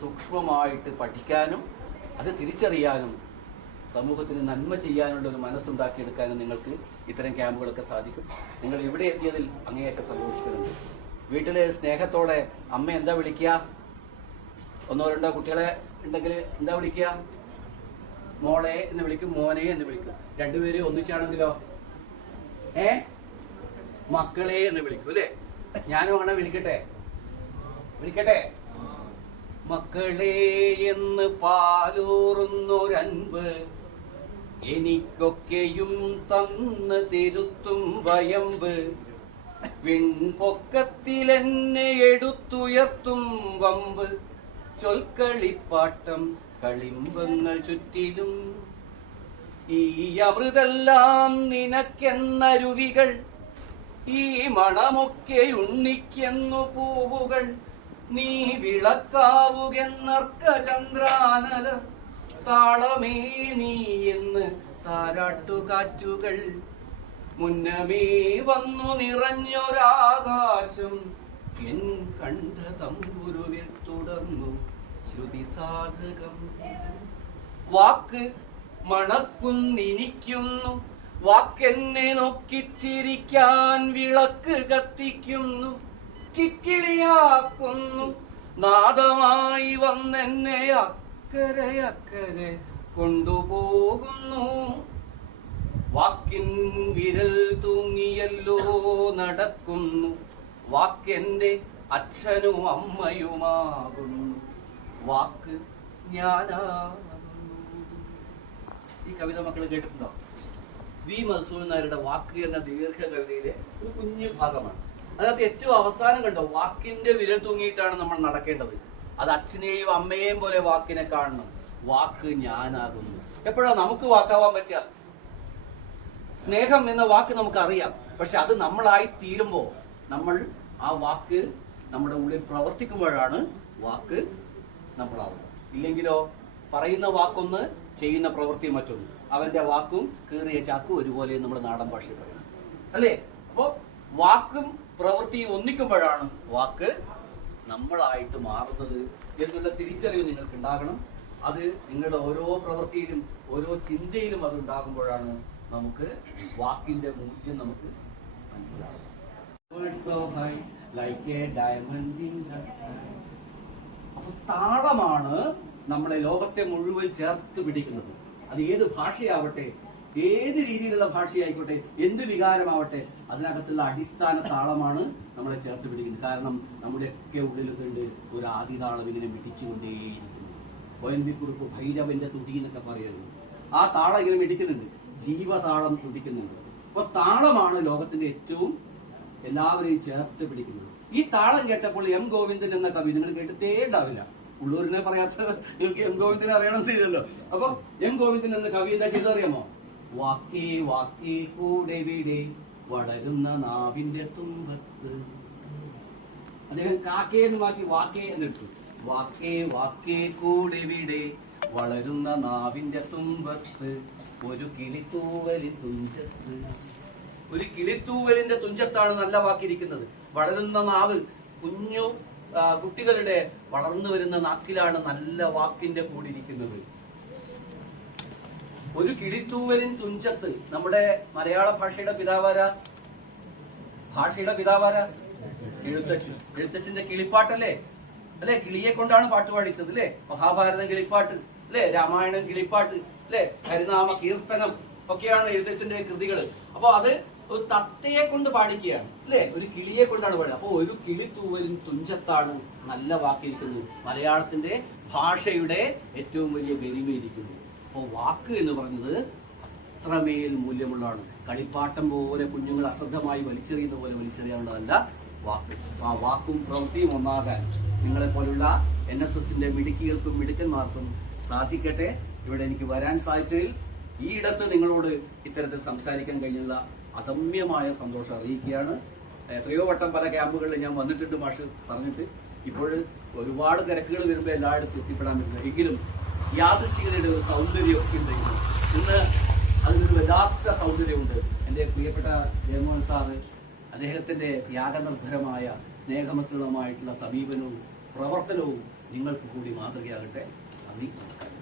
സൂക്ഷ്മമായിട്ട് പഠിക്കാനും അത് തിരിച്ചറിയാനും സമൂഹത്തിന് നന്മ ചെയ്യാനുള്ള ഒരു മനസ്സുണ്ടാക്കിയെടുക്കാനും നിങ്ങൾക്ക് ഇത്തരം ക്യാമ്പുകളൊക്കെ സാധിക്കും. നിങ്ങൾ ഇവിടെ എത്തിയതിൽ അങ്ങേയൊക്കെ സന്തോഷിക്കുന്നുണ്ട്. വീട്ടിലെ സ്നേഹത്തോടെ അമ്മ എന്താ വിളിക്കുക? ഒന്നോ രണ്ടോ കുട്ടികളെ ഉണ്ടെങ്കിൽ എന്താ വിളിക്കുക? മോളെ എന്ന് വിളിക്കും മോനെ എന്ന് വിളിക്കും. രണ്ടുപേരും ഒന്നിച്ചാണെങ്കിലോ? ഏ? മക്കളെ എന്ന് വിളിക്കും അല്ലേ? ഞാനും അങ്ങനെ വിളിക്കട്ടെ? വിളിക്കട്ടെ? മക്കളെ എന്ന് പാലൂറുന്നൊരൻപ് എനിക്കൊക്കെയും തന്ന് തിരുത്തും വയമ്പ്. പിൻപൊക്കത്തിലെന്നെ എടുത്തുയർത്തും വമ്പ്. ചൊൽക്കളിപ്പാട്ടം കളിമ്പങ്ങൾ ചുറ്റിലും. ഈ അമൃതെല്ലാം നിനക്കെന്നരുവികൾ. ഈ മണമൊക്കെ ഉണ്ണിക്കെന്നു പൂവുകൾ. നീ വിളക്കാവുകെന്നർക്ക ചന്ദ്രാനല. താളമേ നീ എന്ന് താരാട്ടുകാറ്റുകൾ. മുന്നമേ വന്നു നിറഞ്ഞൊരാകാശം. എൻ കണ്ഠ തമ്പുരുവിൽ തുടർന്നു ശ്രുതി സാധകം. വാക്ക് മണക്കുന്നിനിക്കുന്നു വാക്കെന്നെ നോക്കിച്ചിരിക്കാൻ വിളക്ക് കത്തിക്കുന്നു. കിക്കിളിയാക്കുന്നു. നാദമായി വന്നെന്നെ അക്കരെ അക്കരെ കൊണ്ടുപോകുന്നു. വാക്കിൻ വിരൽ തൂങ്ങിയല്ലോ നടക്കുന്നു. വാക്കെന്റെ അച്ഛനും അമ്മയുമാകുന്നു. വാക്ക് ഞാനാകുന്നു. ഈ കവിത മക്കൾ കേട്ടിട്ടുണ്ടോ? വി. മസൂൽ നായരുടെ വാക്ക് എന്ന ദീർഘ കവിതയിലെ ഒരു കുഞ്ഞു ഭാഗമാണ്. അതിനകത്ത് ഏറ്റവും അവസാനം കണ്ടോ? വാക്കിന്റെ വിരൽ തൂങ്ങിയിട്ടാണ് നമ്മൾ നടക്കേണ്ടത്. അത് അച്ഛനെയും അമ്മയെയും പോലെ വാക്കിനെ കാണണം. വാക്ക് ഞാനാകുന്നു. എപ്പോഴാ നമുക്ക് വാക്കാവാൻ പറ്റുക? സ്നേഹം എന്ന വാക്ക് നമുക്കറിയാം. പക്ഷെ അത് നമ്മളായി തീരുമ്പോൾ നമ്മൾ ആ വാക്ക് നമ്മുടെ ഉള്ളിൽ പ്രവർത്തിക്കുമ്പോഴാണ് വാക്ക് നമ്മളാവുന്നത്. ഇല്ലെങ്കിലോ പറയുന്ന വാക്കൊന്ന് ചെയ്യുന്ന പ്രവൃത്തി മറ്റൊന്ന്. അവന്റെ വാക്കും കീറിയ ചാക്കും ഒരുപോലെ നമ്മൾ നാടൻ ഭാഷയിൽ പറയണം. അല്ലേ? അപ്പോ വാക്കും പ്രവൃത്തിയും ഒന്നിക്കുമ്പോഴാണ് വാക്ക് നമ്മളായിട്ട് മാറുന്നത് എന്നുള്ള തിരിച്ചറിവ് നിങ്ങൾക്ക് ഉണ്ടാകണം അത് നിങ്ങളുടെ ഓരോ പ്രവൃത്തിയിലും ഓരോ ചിന്തയിലും അത് ഉണ്ടാകുമ്പോഴാണ് നമുക്ക് വാക്കിന്റെ മൂല്യം നമുക്ക് മനസ്സിലാവും. അപ്പൊ താളമാണ് നമ്മളെ ലോകത്തെ മുഴുവൻ ചേർത്ത് പിടിക്കുന്നത്. അത് ഏത് ഭാഷയാവട്ടെ ഏത് രീതിയിലുള്ള ഭാഷയായിക്കോട്ടെ എന്ത് വികാരമാവട്ടെ അതിനകത്തുള്ള അടിസ്ഥാന താളമാണ് നമ്മളെ ചേർത്ത് പിടിക്കുന്നത്. കാരണം നമ്മുടെയൊക്കെ ഉള്ളിലുണ്ട് ഒരു ആദിതാളം ഇങ്ങനെ മിടിച്ചുകൊണ്ടേയിരിക്കുന്നു. ഒയന്തിക്കുറിപ്പ് ഭൈരവന്റെ തുടി എന്നൊക്കെ പറയുന്നു. ആ താളം ഇങ്ങനെ മിടിക്കുന്നുണ്ട്. ജീവതാളം തുടിക്കുന്നുണ്ട്. അപ്പൊ താളമാണ് ലോകത്തിന്റെ ഏറ്റവും എല്ലാവരെയും ചേർത്ത് പിടിക്കുന്നത്. ഈ താളം കേട്ടപ്പോൾ എം ഗോവിന്ദൻ എന്ന കവി നിങ്ങൾ കേട്ടിട്ടേ ഉണ്ടാവില്ല. ഉള്ളൂരിനെ പറയാത്ത നിങ്ങൾക്ക് എം ഗോവിന്ദനെ അറിയണമെന്നില്ലല്ലോ അപ്പൊ എം ഗോവിന്ദൻ എന്ന കവി എന്താ ചെയ്തറിയാമോ വാക്കേ വാക്കേ കൂടെ വിടെ വളരുന്ന നാവിന്റെ തുമ്പത്ത്. അദ്ദേഹം കാക്കേ എന്ന് മാറ്റി വാക്കേ എന്നെടുത്തു വാക്കേ വാക്കേ കൂടെ വിടെ വളരുന്ന നാവിന്റെ തുമ്പത്ത്. ഒരു കിളിത്തൂവലി തുഞ്ചത്ത്. ഒരു കിളിത്തൂവലിന്റെ തുഞ്ചത്താണ് നല്ല വാക്കിരിക്കുന്നത്. വളരുന്ന നാവ് കുഞ്ഞു കുട്ടികളുടെ വളർന്നു വരുന്ന നാക്കിലാണ് നല്ല വാക്കിന്റെ കൂടിയിരിക്കുന്നത് ഒരു കിളിത്തൂവലിൻ തുഞ്ചത്ത് നമ്മുടെ മലയാള ഭാഷയുടെ പിതാവാര? ഭാഷയുടെ പിതാവാര? എഴുത്തച്ഛൻ. എഴുത്തച്ഛന്റെ കിളിപ്പാട്ടല്ലേ? അല്ലെ? കിളിയെ കൊണ്ടാണ് പാട്ട് പാടിച്ചത് അല്ലെ? മഹാഭാരതം കിളിപ്പാട്ട് അല്ലെ? രാമായണം കിളിപ്പാട്ട് അല്ലെ? ഹരിനാമ കീർത്തനം ഒക്കെയാണ് എഴുത്തച്ഛന്റെ കൃതികൾ അപ്പൊ അത് ഒരു തത്തയെ കൊണ്ട് പാടിക്കുകയാണ് അല്ലെ? ഒരു കിളിയെ കൊണ്ടാണ് പാടുക. അപ്പൊ ഒരു കിളി തൂവലും തുഞ്ചത്താണ് നല്ല വാക്കിരിക്കുന്നത്. മലയാളത്തിന്റെ ഭാഷയുടെ ഏറ്റവും വലിയ ഗരിമയിരിക്കുന്നു അപ്പോൾ വാക്ക് എന്ന് പറഞ്ഞത് അത്രമേൽ മൂല്യമുള്ളതാണ്. കളിപ്പാട്ടം പോലെ കുഞ്ഞുങ്ങൾ അശ്രദ്ധമായി വലിച്ചെറിയുന്ന പോലെ വലിച്ചെറിയാനുള്ളതല്ല വാക്ക്. ആ വാക്കും പ്രവൃത്തിയും ഒന്നാകാൻ നിങ്ങളെ പോലുള്ള എൻ എസ് എസിന്റെ മിടുക്കികൾക്കും മിടുക്കന്മാർക്കും സാധിക്കട്ടെ. ഇവിടെ എനിക്ക് വരാൻ സാധിച്ചതിൽ ഈ ഇടത്ത് നിങ്ങളോട് ഇത്തരത്തിൽ സംസാരിക്കാൻ കഴിഞ്ഞുള്ള അതമ്യമായ സന്തോഷം അറിയിക്കുകയാണ്. എത്രയോ വട്ടം പല ക്യാമ്പുകളിൽ ഞാൻ വന്നിട്ടുണ്ട് മാഷ് പറഞ്ഞിട്ട്. ഇപ്പോൾ ഒരുപാട് തിരക്കുകൾ വരുമ്പോൾ എല്ലായിടത്തും എത്തിപ്പെടാൻ പറ്റില്ല. എങ്കിലും യാദൃശ്ചികതയുടെ ഒരു സൗന്ദര്യം ഉണ്ടെങ്കിലും. ഇന്ന് അതിനൊരു യഥാർത്ഥ സൗന്ദര്യമുണ്ട് എന്റെ പ്രിയപ്പെട്ട ജയമോഹൻ സാറ് അദ്ദേഹത്തിന്റെ ത്യാഗനിർഭരമായ സ്നേഹമസൃതമായിട്ടുള്ള സമീപനവും പ്രവർത്തനവും നിങ്ങൾക്ക് കൂടി മാതൃകയാകട്ടെ നന്ദി നമസ്കാരം